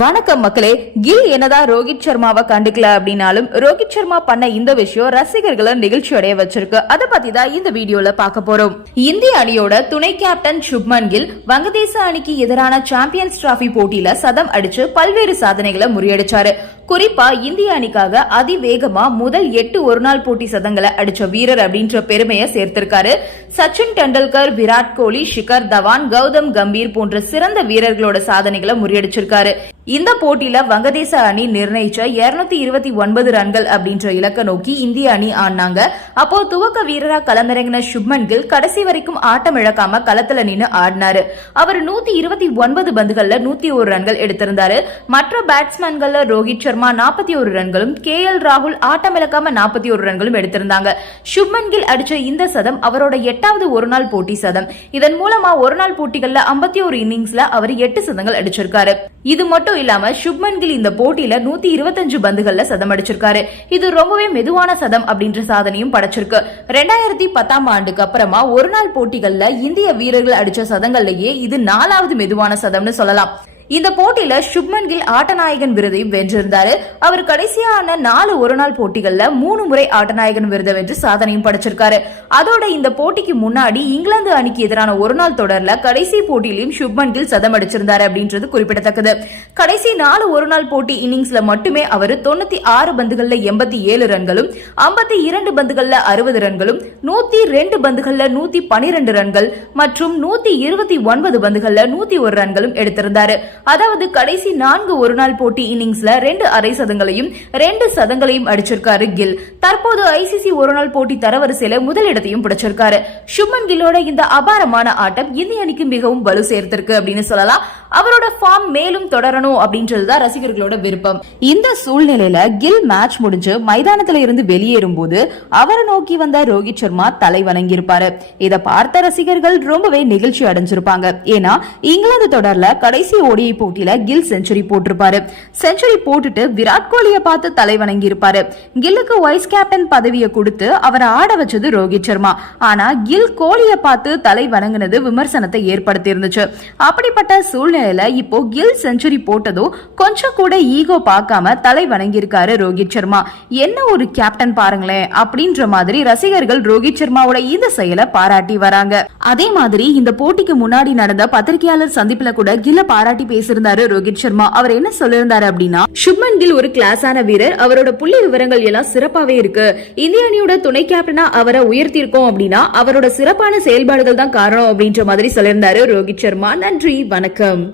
வணக்கம் மக்களே கில் என்னதான் ரோஹித் சர்மாவை கண்டுக்கல அப்படின்னாலும் ரோஹித் சர்மா பண்ண இந்த விஷயம் ரசிகர்களை நிகழ்ச்சி அடைய வச்சிருக்கு. அதை பத்தி தான் இந்த வீடியோல பார்க்க போறோம். இந்திய அணியோட துணை கேப்டன் சுப்மன் கில் வங்கதேச அணிக்கு எதிரான சாம்பியன்ஸ் டிராபி போட்டியில சதம் அடிச்சு பல்வேறு சாதனைகளை முறியடிச்சாரு. குறிப்பா இந்திய அணிக்காக அதிவேகமா முதல் எட்டு ஒருநாள் போட்டி சதங்களை அடிச்ச வீரர் அப்படின்ற பெருமையை சேர்த்திருக்காரு. சச்சின் டெண்டுல்கர் விராட் கோலி ஷிகர் தவான் கௌதம் கம்பீர் போன்ற சிறந்த வீரர்களோட சாதனைகளை முறியடிச்சிருக்காரு. இந்த போட்டியில வங்கதேச அணி நிர்ணயிச்ச 229 இருபத்தி ஒன்பது ரன்கள் அப்படின்ற இலக்க நோக்கி இந்திய அணி ஆடினாங்க. அப்போ துவக்க வீரரா களமிறங்கின சுப்மன் கில் கடைசி வரைக்கும் ஆட்டம் இழக்காம களத்துல நின்னு ஆடினாரு. அவர் நூத்தி இருபத்தி ஒன்பது பந்துகள்ல நூத்தி ஒரு ரன்கள் எடுத்திருந்தாரு. மற்ற பேட்ஸ்மேன்கள்ல ரோஹித் சர்மா நாற்பத்தி ஒரு ரன்களும் கே எல் ராகுல் ஆட்டமிழக்காம நாற்பத்தி ஒரு ரன்களும் எடுத்திருந்தாங்க. சுப்மன் கில் அடிச்ச இந்த சதம் அவரோட எட்டாவது ஒருநாள் போட்டி சதம். இதன் மூலமா ஒருநாள் போட்டிகள்ல 51 ஒரு இன்னிங்ஸ்ல அவர் எட்டு சதங்கள் அடிச்சிருக்காரு. இது மட்டும் இல்லாம சுப்மன் கில் இந்த போட்டியில நூத்தி இருபத்தஞ்சு பந்துகள்ல சதம் அடிச்சிருக்காரு. இது ரொம்பவே மெதுவான சதம் அப்படின்ற சாதனையும் படைச்சிருக்கு. ரெண்டாயிரத்தி பத்தாம் ஆண்டுக்கு அப்புறமா ஒரு நாள் போட்டிகள்ல இந்திய வீரர்கள் அடிச்ச சதங்கள்லயே இது நாலாவது மெதுவான சதம்னு சொல்லலாம். இந்த போட்டியில சுப்மன் கில் ஆட்டநாயகன் விருதையும் வென்றிருந்தாரு. அவர் கடைசியான நாலு ஒருநாள் போட்டிகள்ல மூணு முறை ஆட்டநாயகன் விருதை வென்று சாதனையும் படைச்சிருக்காரு. அதோட இந்த போட்டிக்கு முன்னாடி இங்கிலாந்து அணிக்கு எதிரான ஒருநாள் தொடர்ல கடைசி போட்டியிலையும் சுப்மன் கில் சதம் அடிச்சிருந்தாரு அப்படின்றது குறிப்பிடத்தக்கது. கடைசி நாலு ஒருநாள் போட்டி இன்னிங்ஸ்ல மட்டுமே அவர் தொண்ணூத்தி ஆறு பந்துகள்ல எண்பத்தி ஏழு ரன்களும் ஐம்பத்தி இரண்டு பந்துகள்ல அறுபது ரன்களும் நூத்தி ரெண்டு பந்துகள்ல நூத்தி பனிரெண்டு ரன்கள் மற்றும் நூத்தி இருபத்தி ஒன்பது பந்துகள்ல நூத்தி ஒரு ரன்களும் எடுத்திருந்தாரு. அதாவது கடைசி நான்கு ஒருநாள் போட்டி இன்னிங்ஸ்ல ரெண்டு அரை சதங்களையும் ரெண்டு சதங்களையும் அடிச்சிருக்காரு கில். தற்போது ஐசிசி ஒருநாள் போட்டி தரவரிசையில முதலிடத்தையும் பிடிச்சிருக்காரு. சுமன் கில்லோட இந்த அபாரமான ஆட்டம் இந்திய அணிக்கு மிகவும் வலு சேர்த்திருக்கு அப்படின்னு சொல்லலாம். அவரோட ஃபார்ம் மேலும் தொடரணும் அப்படின்றதுதான் ரசிகர்களோட விருப்பம். இந்த சூழ்நிலையில கில் மேட்ச் முடிஞ்சு மைதானத்துல இருந்து வெளியேறும் போது அவரை நோக்கி வந்த ரோஹித் சர்மா தலை வணங்கியிருப்பாரு. இதை பார்த்த ரசிகர்கள் ரொம்பவே நிகழ்ச்சி அடைஞ்சிருப்பாங்க. ஏன்னா இங்கிலாந்து தொடர்ல கடைசி ஓடிஐ போட்டியில கில் செஞ்சுரி போட்டிருப்பாரு. செஞ்சுரி போட்டுட்டு விராட் கோலியை பார்த்து தலை வணங்கி இருப்பாரு கில்லுக்கு வைஸ் கேப்டன் பதவியை கொடுத்து அவரை ஆட வச்சது ரோஹித் சர்மா. ஆனா கில் கோலியை பார்த்து தலை வணங்கினது விமர்சனத்தை ஏற்படுத்தி இருந்துச்சு அப்படிப்பட்ட சூழ்நிலையில இப்போ கில் செஞ்சுரி போட்டதோ கொஞ்சம் கூட ஈகோ பார்க்காம தலை வணங்கியிருக்காரு ரோஹித் சர்மா. என்ன ஒரு கேப்டன் பாருங்களேன் அப்படின்ற மாதிரி ரசிகர்கள் ரோஹித் சர்மாவோட இந்த செயலை பாராட்டி வராங்க. அதே மாதிரி இந்த போட்டிக்கு முன்னாடி நடந்த பத்திரிகையாளர் சந்திப்புல கூட கில்ல பாராட்டி பேசியிருந்தாரு ரோஹித் சர்மா. அவர் என்ன சொல்லியிருந்தாரு அப்படின்னா சுப்மன் கில் ஒரு கிளாஸான வீரர் அவரோட புள்ளி விவரங்கள் எல்லாம் சிறப்பாவே இருக்கு. இந்திய அணியோட துணை கேப்டனா அவரை உயர்த்தியிருக்கோம் அப்படின்னா அவரோட சிறப்பான செயல்பாடுகள் தான் காரணம் அப்படின்ற மாதிரி சொல்லியிருந்தாரு ரோஹித் சர்மா. நன்றி வணக்கம்.